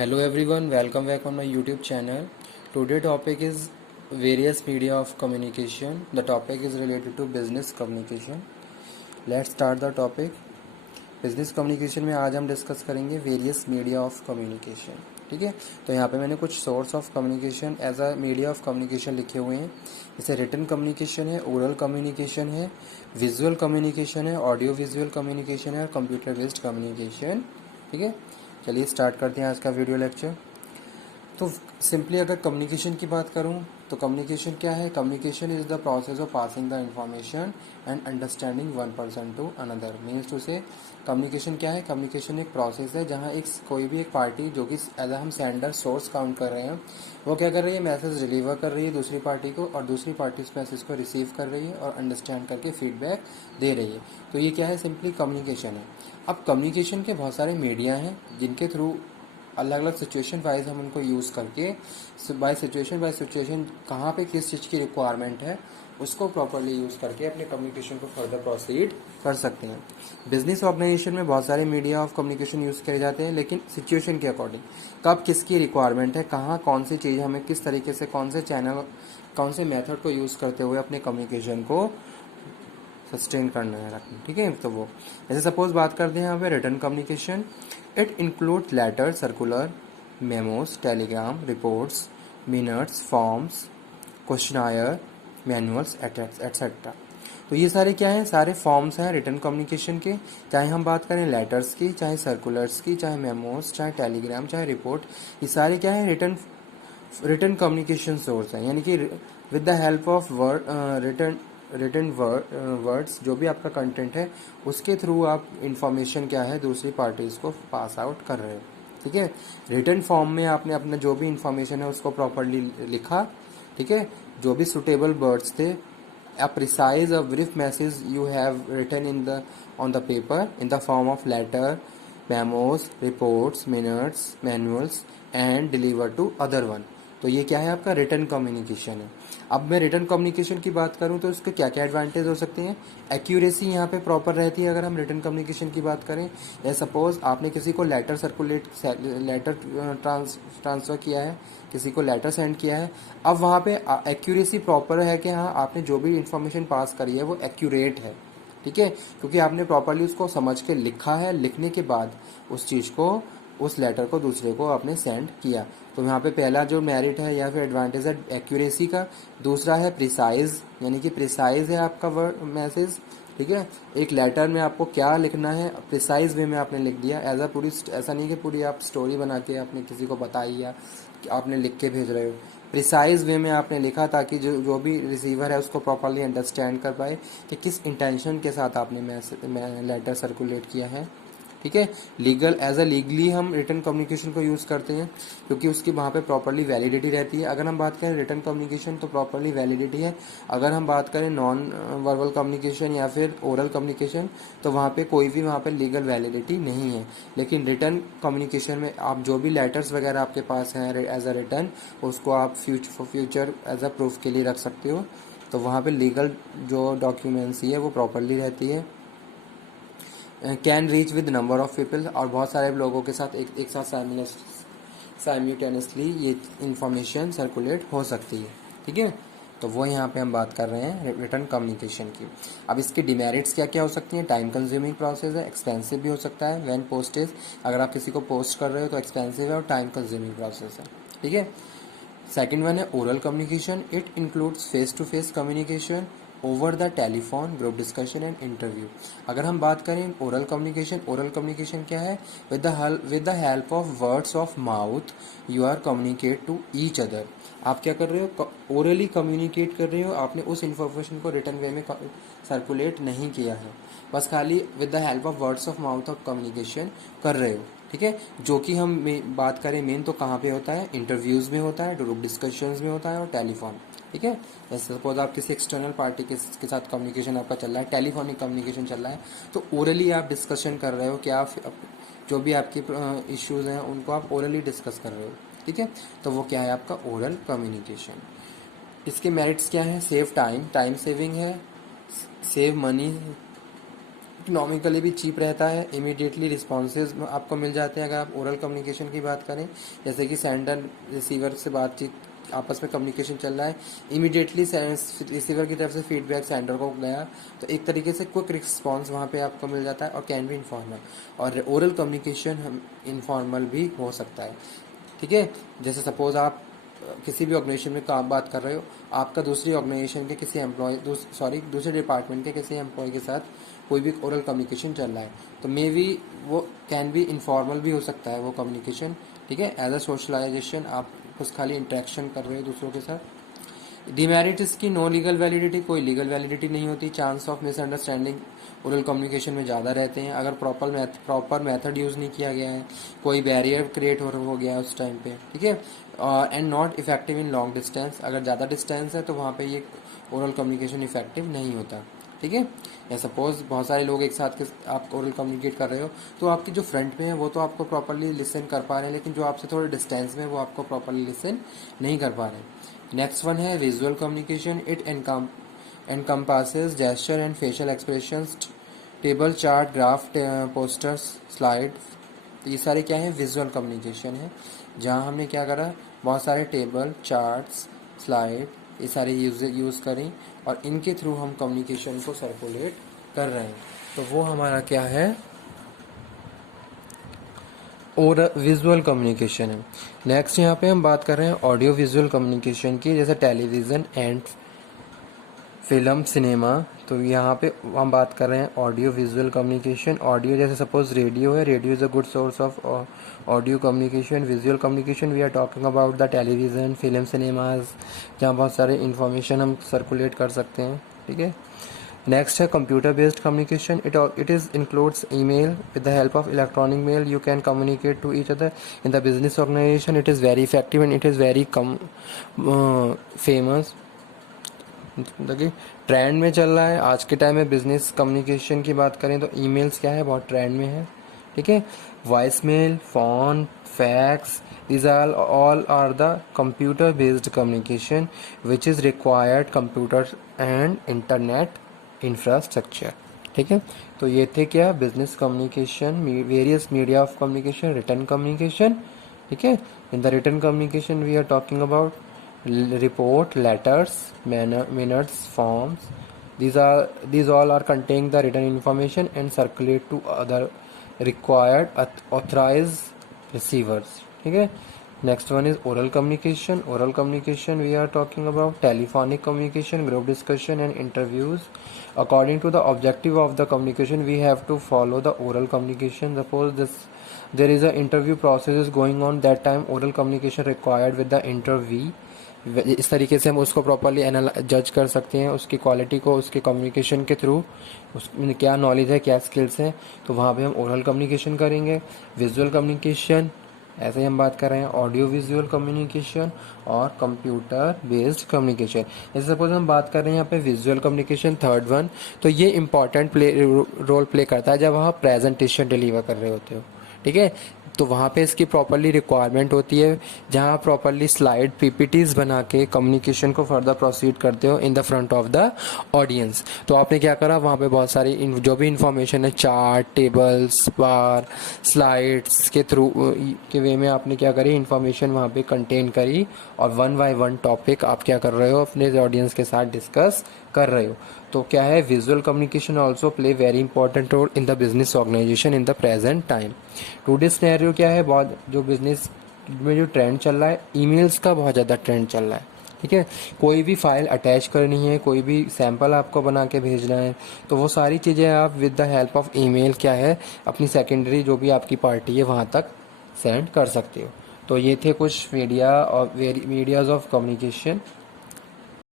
Hello everyone, welcome back on my YouTube channel. Today topic is various media of communication. The topic is related to business communication. Let's start the topic. Business communication में आज हम discuss करेंगे various media of communication. ठीक है, तो यहाँ पे मैंने कुछ source of communication as a media of communication लिखे हुए हैं. जैसे रिटन कम्युनिकेशन है, ओरल कम्युनिकेशन है, विजुअल कम्युनिकेशन है, ऑडियो विजुअल कम्युनिकेशन है और कंप्यूटर बेस्ड कम्युनिकेशन. ठीक है, चलिए स्टार्ट करते हैं आज का वीडियो लेक्चर. तो सिंपली अगर कम्युनिकेशन की बात करूं तो कम्युनिकेशन क्या है? Communication is the process of passing the information and understanding one person to another. Means to say communication क्या है? कम्युनिकेशन एक प्रोसेस है जहां कोई भी एक पार्टी जो कि एज हम सेंडर सोर्स काउंट कर रहे हैं, वो क्या कर रही है? मैसेज डिलीवर कर रही है दूसरी पार्टी को और दूसरी पार्टी उस मैसेज को रिसीव कर रही है और अंडरस्टैंड करके फीडबैक दे रही है. तो ये क्या है? सिंपली कम्युनिकेशन है. अब कम्युनिकेशन के बहुत सारे मीडिया हैं जिनके थ्रू अलग अलग सिचुएशन वाइज हम उनको यूज़ करके बाय सिचुएशन कहाँ पे किस चीज़ की रिक्वायरमेंट है उसको प्रॉपरली यूज़ करके अपने कम्युनिकेशन को फर्दर प्रोसीड कर सकते हैं. बिजनेस ऑर्गेनाइजेशन में बहुत सारे मीडिया ऑफ कम्युनिकेशन यूज़ किए जाते हैं, लेकिन सिचुएशन के अकॉर्डिंग कब किसकी रिक्वायरमेंट है, कहाँ कौन सी चीज़ हमें किस तरीके से कौन से चैनल कौन से मेथड को यूज़ करते हुए अपने कम्युनिकेशन को सस्टेन करना है रखना. ठीक है, तो वो जैसे सपोज बात करते हैं यहाँ पे written communication. It include letter, circular, memos, telegram, reports, minutes, forms, questionnaire, manuals etcetera. तो ये सारे क्या हैं? सारे फॉर्म्स हैं रिटर्न कम्युनिकेशन के. चाहे हम बात करें लेटर्स की, चाहे सर्कुलर्स की, चाहे मेमोज, चाहे टेलीग्राम, चाहे रिपोर्ट, ये सारे क्या है? रिटर्न कम्युनिकेशन सोर्स है. यानी कि with the help of written words जो भी आपका कंटेंट है उसके थ्रू आप इंफॉर्मेशन क्या है दूसरी पार्टीज को पास आउट कर रहे हैं. ठीक है, रिटर्न फॉर्म में आपने अपना जो भी इंफॉर्मेशन है उसको प्रॉपरली लिखा. ठीक है, जो भी सुटेबल वर्ड्स थे, a precise a brief message you have written on the paper in the form of letter, memos, reports, minutes, manuals and deliver to other one. तो ये क्या है? आपका रिटर्न कम्युनिकेशन है. अब मैं रिटर्न कम्युनिकेशन की बात करूं तो इसके क्या क्या एडवांटेज हो सकते हैं? एक्यूरेसी यहाँ पे प्रॉपर रहती है अगर हम रिटर्न कम्युनिकेशन की बात करें. या सपोज आपने किसी को लेटर ट्रांसफ़र किया है, किसी को लेटर सेंड किया है. अब वहाँ पे एक्यूरेसी प्रॉपर है कि हाँ आपने जो भी इंफॉर्मेशन पास करी है वो एक्यूरेट है. ठीक है, क्योंकि आपने प्रॉपरली उसको समझ के लिखा है, लिखने के बाद उस चीज़ को उस लेटर को दूसरे को आपने सेंड किया. तो यहाँ पे पहला जो मेरिट है या फिर एडवांटेज है एक्यूरेसी का. दूसरा है प्रिसाइज, यानी कि प्रिसाइज है आपका वर्ड मैसेज. ठीक है, एक लेटर में आपको क्या लिखना है प्रिसाइज वे में आपने लिख दिया. एज अ पूरी ऐसा नहीं कि पूरी आप स्टोरी बना के आपने किसी को बताई या आपने लिख के भेज रहे हो. प्रिसाइज वे में आपने लिखा ताकि जो भी रिसीवर है उसको प्रॉपरली अंडरस्टैंड कर पाए कि किस इंटेंशन के साथ आपने लेटर सर्कुलेट किया है. ठीक है, लीगल एज अ लीगली हम रिटर्न कम्युनिकेशन को यूज़ करते हैं क्योंकि उसकी वहाँ पे प्रॉपरली वैलिडिटी रहती है. अगर हम बात करें रिटर्न कम्युनिकेशन तो प्रॉपरली वैलिडिटी है. अगर हम बात करें नॉन वर्बल कम्युनिकेशन या फिर ओरल कम्युनिकेशन तो वहाँ पे कोई भी वहाँ पे लीगल वैलिडिटी नहीं है. लेकिन रिटर्न कम्युनिकेशन में आप जो भी लेटर्स वगैरह आपके पास हैं एज अ रिटर्न, उसको आप फ्यूचर एज अ प्रूफ के लिए रख सकते हो. तो वहाँ पे लीगल जो डॉक्यूमेंट्सी है वो प्रॉपरली रहती है. Can reach with number of people, और बहुत सारे लोगों के साथ एक साथ साइमल्टेनियसली ये इंफॉर्मेशन सर्कुलेट हो सकती है. ठीक है, तो वो यहाँ पे हम बात कर रहे हैं रिटर्न कम्युनिकेशन की. अब इसके डिमेरिट्स क्या क्या हो सकती हैं? टाइम कंज्यूमिंग प्रोसेस है, एक्सपेंसिव भी हो सकता है. व्हेन पोस्टेज, अगर आप किसी को पोस्ट कर रहे हो तो एक्सपेंसिव है और टाइम कंज्यूमिंग प्रोसेस है. ठीक है, सेकेंड वन है oral communication. It includes face to face communication over the telephone, group discussion and interview. अगर हम बात करें ओरल कम्युनिकेशन क्या है? With the help of words of mouth you are communicate to each other. आप क्या कर रहे हो? ओरली कम्युनिकेट कर रहे हो. आपने उस इन्फॉर्मेशन को रिटर्न वे में सर्कुलेट नहीं किया है, बस खाली with the help of words of mouth of communication कर रहे हो. ठीक है, जो कि हम बात करें मेन तो कहाँ पे होता है? इंटरव्यूज़ में होता है, ग्रुप डिस्कशंस में होता है और टेलीफोन. ठीक है, जैसे सपोज आप किसी एक्सटर्नल पार्टी के साथ कम्युनिकेशन आपका चल रहा है, टेलीफोनिक कम्युनिकेशन चल रहा है, तो ओरली आप डिस्कशन कर रहे हो कि आप जो भी आपके इश्यूज़ हैं उनको आप ओरली डिस्कस कर रहे हो. ठीक है, तो वो क्या है? आपका ओरल कम्युनिकेशन. इसके मेरिट्स क्या हैं? सेव टाइम सेविंग है, सेव मनी, इकोनॉमिकली भी चीप रहता है, इमीडिएटली रिस्पॉन्सेज आपको मिल जाते हैं। अगर आप ओरल कम्युनिकेशन की बात करें, जैसे कि सेंडर रिसीवर से बातचीत, आपस में कम्युनिकेशन चल रहा है, इमीडिएटली रिसीवर की तरफ से फीडबैक सेंडर को गया, तो एक तरीके से क्विक रिस्पॉन्स वहाँ पे आपको मिल जाता है, और कैन भी इनफॉर्मल। और ओरल कम्युनिकेशन हम इनफॉर्मल भी हो सकता है, ठीक है। जैसे सपोज आप किसी भी ऑर्गेनाइजेशन में काम बात कर रहे हो, आपका दूसरी ऑर्गेनाइजेशन के किसी दूसरे डिपार्टमेंट के किसी एम्प्लॉय के साथ कोई भी ओरल कम्युनिकेशन चल रहा है, तो मे बी वो कैन भी इनफॉर्मल भी हो सकता है वो कम्युनिकेशन, ठीक है। एज अ सोशलाइजेशन आप कुछ खाली इंटरेक्शन कर रहे हो दूसरों के साथ। डिमेरिट इसकी नो लीगल वैलिडिटी, कोई लीगल वैलिडिटी नहीं होती। Chance of misunderstanding oral communication में ज़्यादा रहते हैं अगर प्रॉपर मेथड यूज़ नहीं किया गया है, कोई बैरियर क्रिएट हो गया है उस टाइम पे, ठीक है। And not effective in long distance, अगर ज़्यादा डिस्टेंस है तो वहाँ पे ये ओरल कम्युनिकेशन इफेक्टिव नहीं होता, ठीक है। या सपोज बहुत सारे लोग एक साथ आप ओरल कम्युनिकेट कर रहे हो, तो आपकी जो फ्रंट में है वो तो आपको प्रॉपरली लिसन कर पा रहे हैं, लेकिन जो आपसे थोड़े डिस्टेंस में है वो आपको प्रॉपरली लिसन नहीं कर पा रहे हैं। नेक्स्ट वन है visual communication. It encompasses gesture and facial expressions, table, chart, graph, posters, slide. तो ये सारे क्या है, विजुअल कम्युनिकेशन है, जहाँ हमने क्या करा, बहुत सारे टेबल, चार्ट्स, स्लाइड, ये सारे यूज़ करें, और इनके थ्रू हम कम्युनिकेशन को सर्कुलेट कर रहे हैं। तो वो हमारा क्या है, और विजुअल कम्युनिकेशन है। नेक्स्ट यहाँ पे हम बात कर रहे हैं ऑडियो विजुअल कम्युनिकेशन की, जैसे टेलीविज़न एंड फिल्म, सिनेमा। तो यहाँ पे हम बात कर रहे हैं ऑडियो विजुअल कम्युनिकेशन। ऑडियो जैसे सपोज रेडियो है, radio is a good source of audio communication. Visual communication we are talking about the television, film, cinemas, जहाँ बहुत सारे इन्फॉर्मेशन हम सर्कुलेट कर सकते हैं, ठीक है। नेक्स्ट है computer based communication. It is includes email. With the help of electronic mail you can communicate to each other in the business organization. It is very effective and it is very famous. देखिए trend में चल रहा है आज के time में। Business communication की बात करें तो ईमेल्स क्या है, बहुत ट्रेंड में है, ठीक है। Voice mail, phone, fax, these all are the computer based communication which is required computer and internet infrastructure, ठीक है। तो ये थे क्या, business communication, various media of communication, written communication, ठीक है। In the written communication we are talking about report, letters, minutes, forms. These all are contain the written information and circulate to other required authorized receivers, ठीक है। Next one is oral communication. Oral communication we are talking about telephonic communication, group discussion and interviews. According to the objective of the communication we have to follow the oral communication. Suppose there is a interview process is going on, that time oral communication required with the interviewee. इस तरीके से हम उसको properly जज कर सकते हैं, उसकी क्वालिटी को उसके कम्युनिकेशन के थ्रू, उसमें क्या नॉलेज है, क्या स्किल्स हैं, तो वहाँ पे हम ओरल कम्युनिकेशन करेंगे। विजुअल कम्युनिकेशन, ऐसे ही हम बात कर रहे हैं ऑडियो विजुअल कम्युनिकेशन और कंप्यूटर बेस्ड कम्युनिकेशन। जैसे सपोज हम बात कर रहे हैं यहाँ पे विजुअल कम्युनिकेशन, थर्ड वन, तो ये इंपॉर्टेंट रोल प्ले करता है जब आप प्रेजेंटेशन डिलीवर कर रहे होते हो, ठीक है। तो वहाँ पे इसकी प्रॉपरली रिक्वायरमेंट होती है, जहाँ प्रॉपरली स्लाइड पीपीटीज बना के कम्युनिकेशन को फर्दर प्रोसीड करते हो in the front of the audience. तो आपने क्या करा, वहाँ पे बहुत सारी जो भी इंफॉर्मेशन है, चार्ट, टेबल्स, बार, स्लाइड्स के थ्रू के वे में आपने क्या करी, इंफॉर्मेशन वहाँ पे कंटेन करी, और वन बाय वन टॉपिक आप क्या कर रहे हो, अपने ऑडियंस के साथ डिस्कस कर रहे हो। तो क्या है, visual communication also play very important role in the business organization in the present time. Today scenario क्या है, बहुत जो बिजनेस में जो ट्रेंड चल रहा है, ईमेल्स का बहुत ज़्यादा ट्रेंड चल रहा है, ठीक है। कोई भी फाइल अटैच करनी है, कोई भी सैंपल आपको बना के भेजना है, तो वो सारी चीज़ें आप with the help of email क्या है, अपनी सेकेंडरी जो भी आपकी पार्टी है वहाँ तक सेंड कर सकते हो। तो ये थे कुछ मीडियाज़ ऑफ कम्युनिकेशन।